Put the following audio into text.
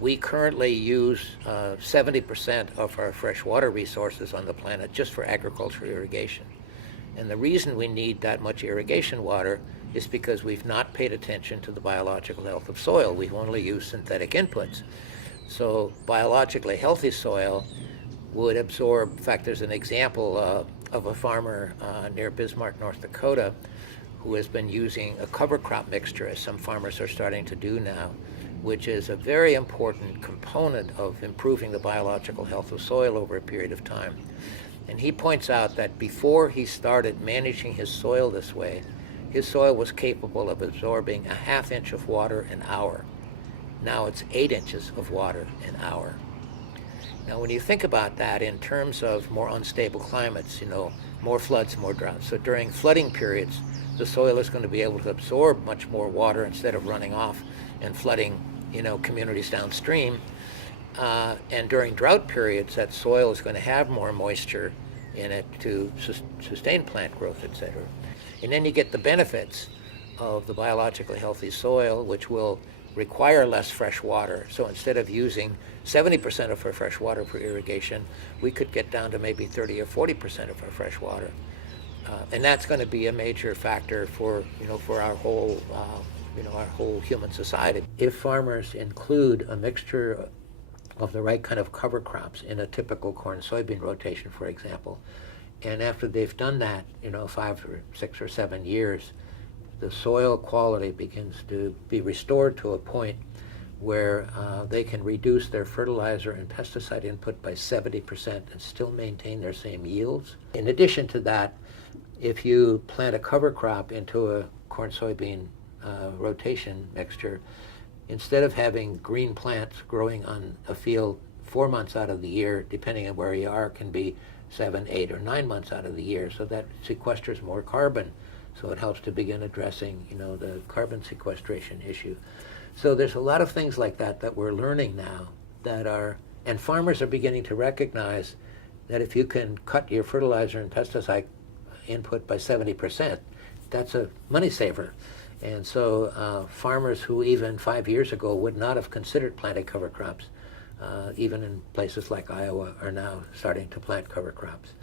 We currently use 70% of our freshwater resources on the planet just for agricultural irrigation. And the reason we need that much irrigation water is because we've not paid attention to the biological health of soil. We've only used synthetic inputs. So biologically healthy soil would absorb, in fact, there's an example of a farmer near Bismarck, North Dakota, who has been using a cover crop mixture, as some farmers are starting to do now, which is a very important component of improving the biological health of soil over a period of time. And he points out that before he started managing his soil this way, his soil was capable of absorbing a ½ inch of water an hour. Now it's 8 inches of water an hour. Now when you think about that in terms of more unstable climates, more floods, more droughts. So during flooding periods, the soil is going to be able to absorb much more water instead of running off and flooding, communities downstream. And during drought periods, that soil is going to have more moisture in it to sustain plant growth, etc. And then you get the benefits of the biologically healthy soil, which will require less fresh water. So instead of using 70% of our fresh water for irrigation, we could get down to maybe 30 or 40% of our fresh water. And that's going to be a major factor for our whole human society. If farmers include a mixture of the right kind of cover crops in a typical corn soybean rotation, for example, and after they've done that, 5 or 6 or 7 years, the soil quality begins to be restored to a point where they can reduce their fertilizer and pesticide input by 70% and still maintain their same yields. In addition to that, if you plant a cover crop into a corn soybean rotation mixture, instead of having green plants growing on a field 4 months out of the year, depending on where you are, can be 7, 8, or 9 months out of the year. So that sequesters more carbon. So it helps to begin addressing, the carbon sequestration issue. So there's a lot of things like that we're learning now and farmers are beginning to recognize that if you can cut your fertilizer and pesticide input by 70%, that's a money saver. And so farmers who even 5 years ago would not have considered planting cover crops, even in places like Iowa, are now starting to plant cover crops.